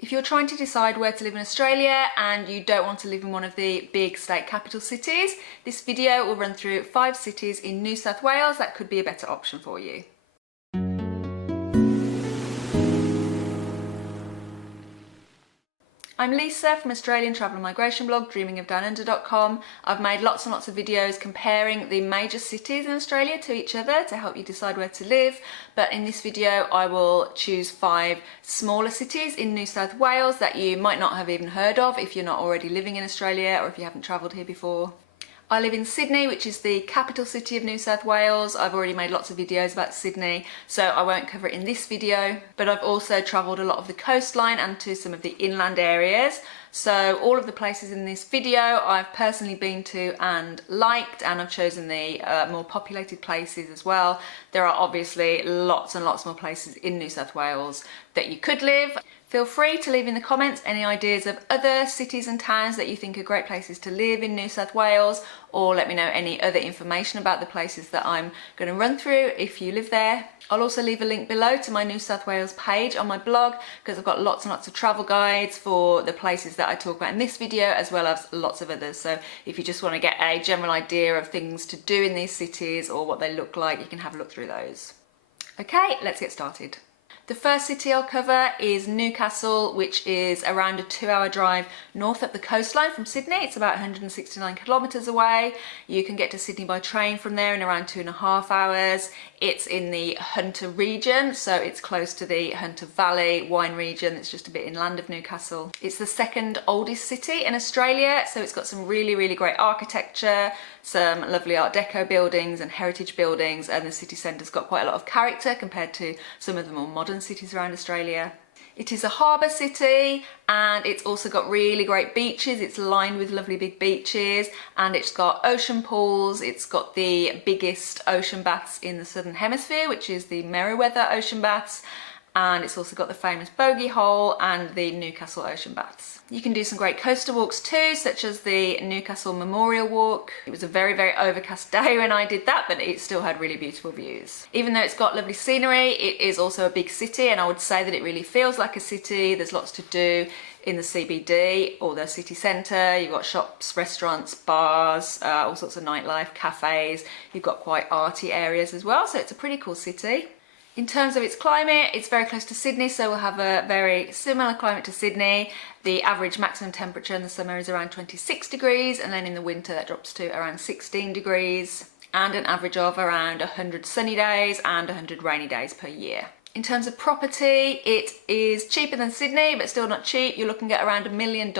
If you're trying to decide where to live in Australia and you don't want to live in one of the big state capital cities, this video will run through 5 cities in New South Wales that could be a better option for you. I'm Lisa from Australian travel and migration blog dreamingofdownunder.com. I've made lots and lots of videos comparing the major cities in Australia to each other to help you decide where to live, but in this video I will choose 5 smaller cities in New South Wales that you might not have even heard of if you're not already living in Australia or if you haven't travelled here before. I live in Sydney, which is the capital city of New South Wales. I've already made lots of videos about Sydney, so I won't cover it in this video, but I've also travelled a lot of the coastline and to some of the inland areas. So all of the places in this video I've personally been to and liked, and I've chosen the more populated places as well. There are obviously lots and lots more places in New South Wales that you could live. Feel free to leave in the comments any ideas of other cities and towns that you think are great places to live in New South Wales, or let me know any other information about the places that I'm going to run through if you live there. I'll also leave a link below to my New South Wales page on my blog, because I've got lots and lots of travel guides for the places that I talk about in this video, as well as lots of others. So if you just want to get a general idea of things to do in these cities or what they look like, you can have a look through those. Okay, let's get started. The first city I'll cover is Newcastle, which is around a 2-hour drive north up the coastline from Sydney. It's about 169 kilometres away. You can get to Sydney by train from there in around 2.5 hours. It's in the Hunter region, so it's close to the Hunter Valley wine region. It's just a bit inland of Newcastle. It's the second oldest city in Australia, so it's got some really great architecture, some lovely Art Deco buildings and heritage buildings, and the city centre's got quite a lot of character compared to some of the more modern cities around Australia. It is a harbour city, and it's also got really great beaches. It's lined with lovely big beaches, and it's got ocean pools. It's got the biggest ocean baths in the southern hemisphere, which is the Merewether ocean baths, and it's also got the famous Bogey Hole and the Newcastle ocean baths. You can do some great coastal walks too, such as the Newcastle Memorial Walk. It was a very overcast day when I did that, but it still had really beautiful views. Even though it's got lovely scenery, it is also a big city, and I would say that it really feels like a city. There's lots to do in the CBD or the city centre. You've got shops, restaurants, bars, all sorts of nightlife, cafes. You've got quite arty areas as well, so it's a pretty cool city. In terms of its climate, it's very close to Sydney, so we'll have a very similar climate to Sydney. The average maximum temperature in the summer is around 26 degrees, and then in the winter that drops to around 16 degrees, and an average of around 100 sunny days and 100 rainy days per year. In terms of property, it is cheaper than Sydney, but still not cheap. You're looking at around $1 million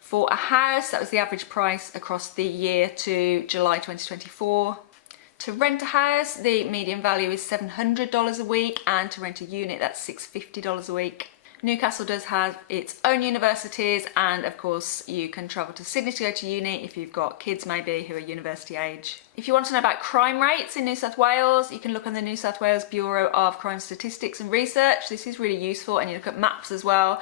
for a house. That was the average price across the year to July 2024. To rent a house, the median value is $700 a week, and to rent a unit, that's $650 a week. Newcastle does have its own universities, and of course you can travel to Sydney to go to uni if you've got kids maybe who are university age. If you want to know about crime rates in New South Wales, you can look on the New South Wales Bureau of Crime Statistics and Research. This is really useful, and you look at maps as well.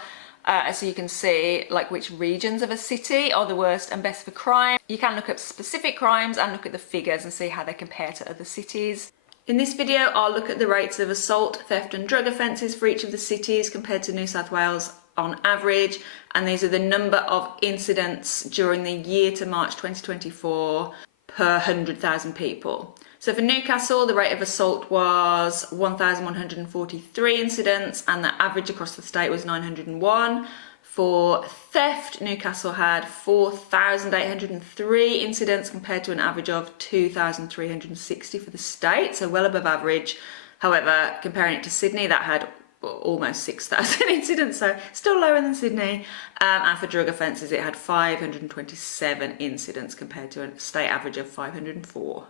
So you can see like which regions of a city are the worst and best for crime. You can look at specific crimes and look at the figures and see how they compare to other cities. In this video, I'll look at the rates of assault, theft and drug offences for each of the cities compared to New South Wales on average, and these are the number of incidents during the year to March 2024 per 100,000 people. So for Newcastle, the rate of assault was 1,143 incidents, and the average across the state was 901. For theft, Newcastle had 4,803 incidents compared to an average of 2,360 for the state, so well above average. However, comparing it to Sydney, that had almost 6,000 incidents, so still lower than Sydney. And for drug offences, it had 527 incidents compared to a state average of 504.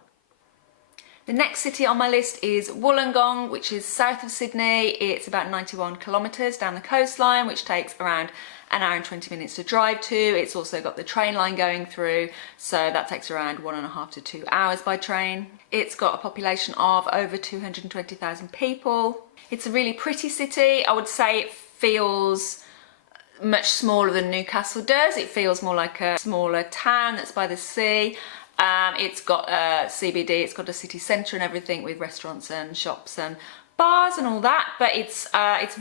The next city on my list is Wollongong, which is south of Sydney. It's about 91 kilometres down the coastline, which takes around an hour and 20 minutes to drive to. It's also got the train line going through, so that takes around 1.5 to 2 hours by train. It's got a population of over 220,000 people. It's a really pretty city. I would say it feels much smaller than Newcastle does. It feels more like a smaller town that's by the sea. It's got a CBD, it's got a city centre and everything with restaurants and shops and bars and all that, but it's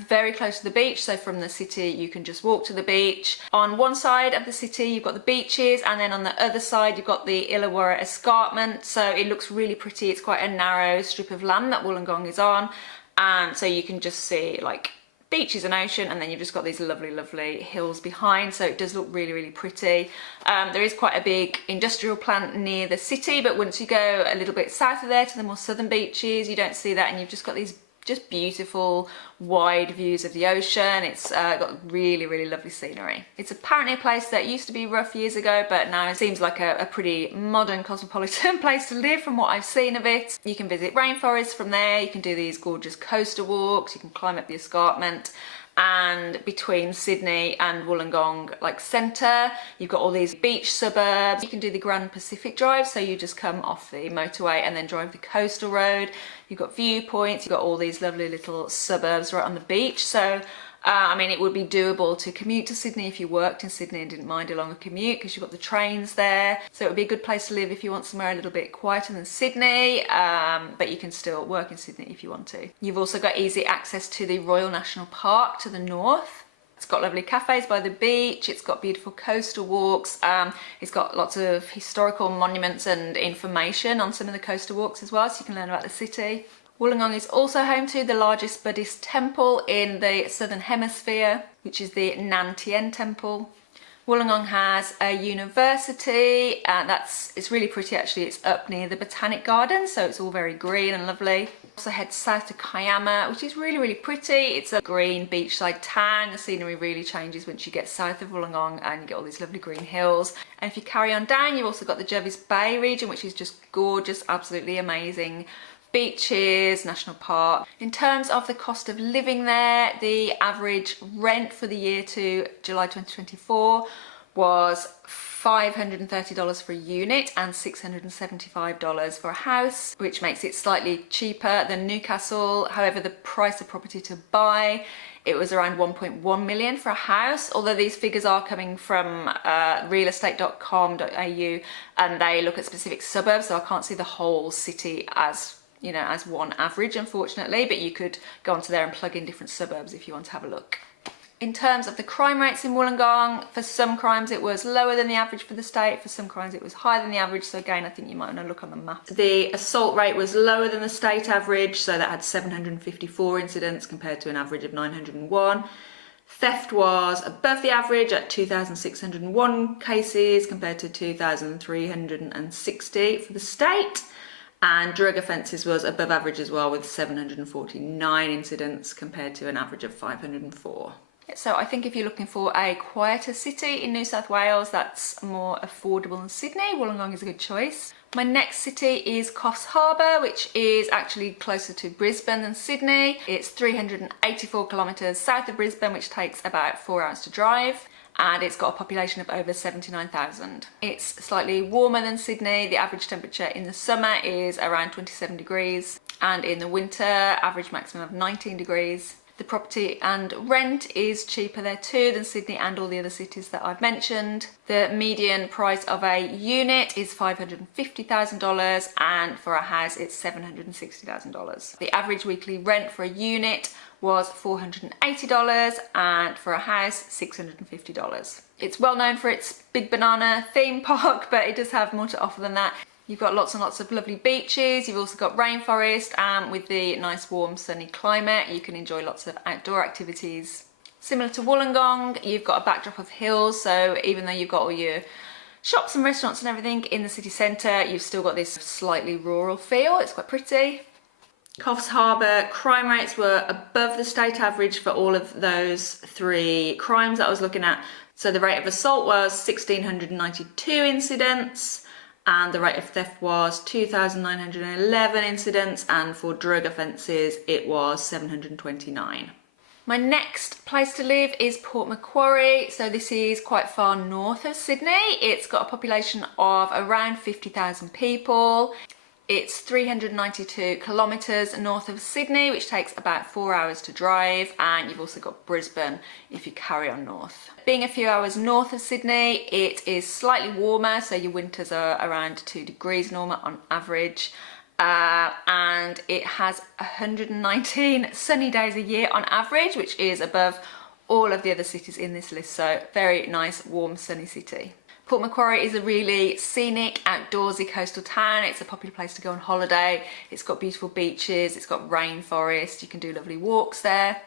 very close to the beach. So from the city you can just walk to the beach. On one side of the city you've got the beaches, and then on the other side you've got the Illawarra escarpment. So it looks really pretty. It's quite a narrow strip of land that Wollongong is on, and so you can just see like beaches and ocean, and then you've just got these lovely hills behind, so it does look really pretty. There is quite a big industrial plant near the city, but once you go a little bit south of there to the more southern beaches, you don't see that, and you've just got these just beautiful wide views of the ocean. It's got really lovely scenery. It's apparently a place that used to be rough years ago, but now it seems like a pretty modern cosmopolitan place to live from what I've seen of it. You can visit rainforests from there, you can do these gorgeous coastal walks, you can climb up the escarpment, and between Sydney and Wollongong like centre you've got all these beach suburbs. You can do the Grand Pacific Drive, so you just come off the motorway and then drive the coastal road. You've got viewpoints, you've got all these lovely little suburbs right on the beach. So I mean, it would be doable to commute to Sydney if you worked in Sydney and didn't mind a longer commute, because you've got the trains there. So it would be a good place to live if you want somewhere a little bit quieter than Sydney, but you can still work in Sydney if you want to. You've also got easy access to the Royal National Park to the north. It's got lovely cafes by the beach, it's got beautiful coastal walks, it's got lots of historical monuments and information on some of the coastal walks as well, so you can learn about the city. Wollongong is also home to the largest Buddhist temple in the southern hemisphere, which is the Nan Tien temple. Wollongong has a university, it's really pretty actually. It's up near the Botanic Gardens, so it's all very green and lovely. Also head south to Kiama, which is really pretty. It's a green beachside town. The scenery really changes once you get south of Wollongong, and you get all these lovely green hills. And if you carry on down, you've also got the Jervis Bay region, which is just gorgeous, absolutely amazing. Beaches, national park. In terms of the cost of living there, the average rent for the year to July 2024 was $530 for a unit and $675 for a house, which makes it slightly cheaper than Newcastle. However, the price of property to buy, it was around 1.1 million for a house, although these figures are coming from realestate.com.au, and they look at specific suburbs, so I can't see the whole city as, you know, as one average, unfortunately, but you could go onto there and plug in different suburbs if you want to have a look. In terms of the crime rates in Wollongong, for some crimes it was lower than the average for the state, for some crimes it was higher than the average, so again I think you might want to look on the map. The assault rate was lower than the state average, so that had 754 incidents compared to an average of 901. Theft was above the average at 2,601 cases compared to 2,360 for the state. And drug offences was above average as well, with 749 incidents compared to an average of 504. So I think if you're looking for a quieter city in New South Wales that's more affordable than Sydney, Wollongong is a good choice. My next city is Coffs Harbour, which is actually closer to Brisbane than Sydney. It's 384 kilometres south of Brisbane, which takes about 4 hours to drive. And it's got a population of over 79,000. It's slightly warmer than Sydney. The average temperature in the summer is around 27 degrees, and in the winter, average maximum of 19 degrees. The property and rent is cheaper there too than Sydney and all the other cities that I've mentioned. The median price of a unit is $550,000, and for a house it's $760,000. The average weekly rent for a unit was $480, and for a house $650. It's well known for its Big Banana theme park, but it does have more to offer than that. You've got lots and lots of lovely beaches, you've also got rainforest, and with the nice warm sunny climate you can enjoy lots of outdoor activities. Similar to Wollongong, you've got a backdrop of hills, so even though you've got all your shops and restaurants and everything in the city centre, you've still got this slightly rural feel. It's quite pretty. Coffs Harbour crime rates were above the state average for all of those three crimes that I was looking at. So the rate of assault was 1,692 incidents, and the rate of theft was 2,911 incidents, and for drug offences it was 729. My next place to live is Port Macquarie. So this is quite far north of Sydney. It's got a population of around 50,000 people. It's 392 kilometres north of Sydney, which takes about 4 hours to drive, and you've also got Brisbane if you carry on north. Being a few hours north of Sydney, it is slightly warmer, so your winters are around 2 degrees warmer on average, and it has 119 sunny days a year on average, which is above all of the other cities in this list, so very nice, warm, sunny city. Port Macquarie is a really scenic, outdoorsy coastal town. It's a popular place to go on holiday. It's got beautiful beaches, it's got rainforest, you can do lovely walks there.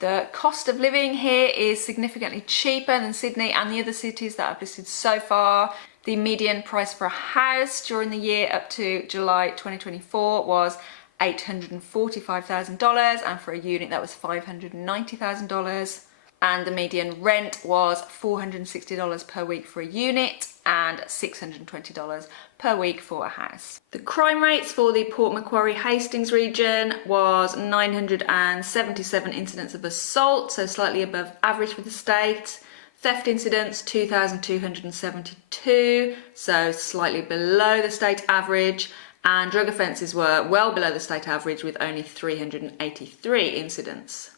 The cost of living here is significantly cheaper than Sydney and the other cities that I've listed so far. The median price for a house during the year up to July 2024 was $845,000, and for a unit that was $590,000. And the median rent was $460 per week for a unit and $620 per week for a house. The crime rates for the Port Macquarie Hastings region was 977 incidents of assault, so slightly above average for the state. Theft incidents, 2,272, so slightly below the state average. And drug offences were well below the state average with only 383 incidents.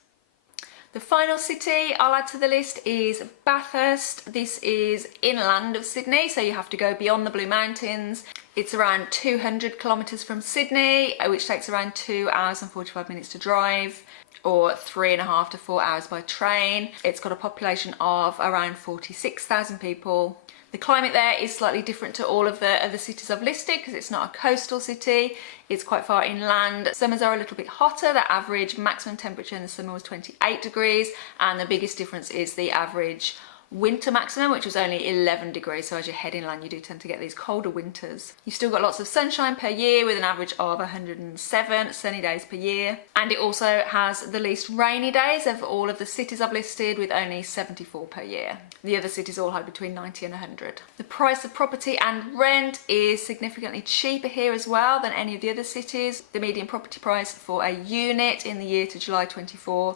The final city I'll add to the list is Bathurst. This is inland of Sydney, so you have to go beyond the Blue Mountains. It's around 200 kilometres from Sydney, which takes around 2 hours and 45 minutes to drive, or 3.5 to 4 hours by train. It's got a population of around 46,000 people. The climate there is slightly different to all of the other cities I've listed because it's not a coastal city. It's quite far inland. Summers are a little bit hotter. The average maximum temperature in the summer was 28 degrees, and the biggest difference is the average winter maximum, which was only 11 degrees. So as you head inland, you do tend to get these colder winters. You've still got lots of sunshine per year with an average of 107 sunny days per year. And it also has the least rainy days of all of the cities I've listed, with only 74 per year. The other cities all had between 90 and 100. The price of property and rent is significantly cheaper here as well than any of the other cities. The median property price for a unit in the year to July 24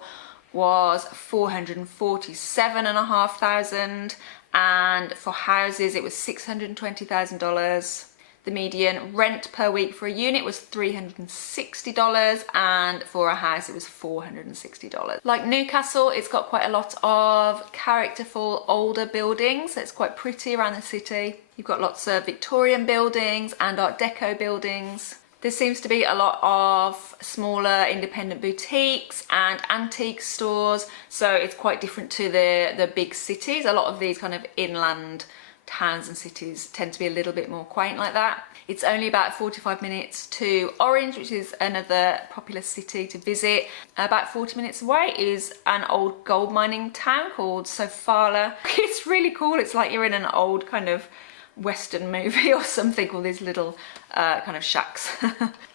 was $447,500, and for houses it was $620,000. The median rent per week for a unit was $360, and for a house it was $460. Like Newcastle, it's got quite a lot of characterful older buildings, so it's quite pretty around the city. You've got lots of Victorian buildings and Art Deco buildings. There seems to be a lot of smaller independent boutiques and antique stores, so it's quite different to the big cities. A lot of these kind of inland towns and cities tend to be a little bit more quaint like that. It's only about 45 minutes to Orange, which is another popular city to visit. About 40 minutes away is an old gold mining town called Sofala. It's really cool. It's like you're in an old kind of Western movie or something, all these little kind of shacks.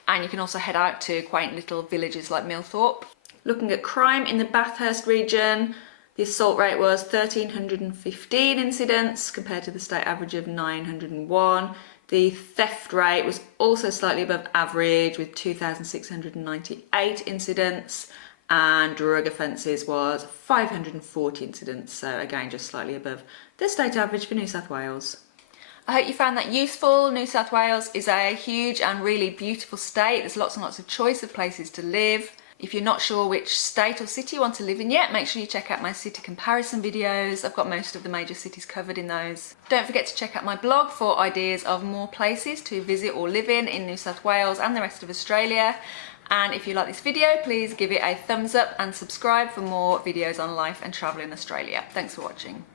And you can also head out to quaint little villages like Millthorpe. Looking at crime in the Bathurst region, the assault rate was 1,315 incidents compared to the state average of 901. The theft rate was also slightly above average with 2,698 incidents, and drug offences was 540 incidents, so again just slightly above the state average for New South Wales. I hope you found that useful. New South Wales is a huge and really beautiful state. There's lots and lots of choice of places to live. If you're not sure which state or city you want to live in yet, make sure you check out my city comparison videos. I've got most of the major cities covered in those. Don't forget to check out my blog for ideas of more places to visit or live in New South Wales and the rest of Australia. And if you like this video, please give it a thumbs up and subscribe for more videos on life and travel in Australia. Thanks for watching.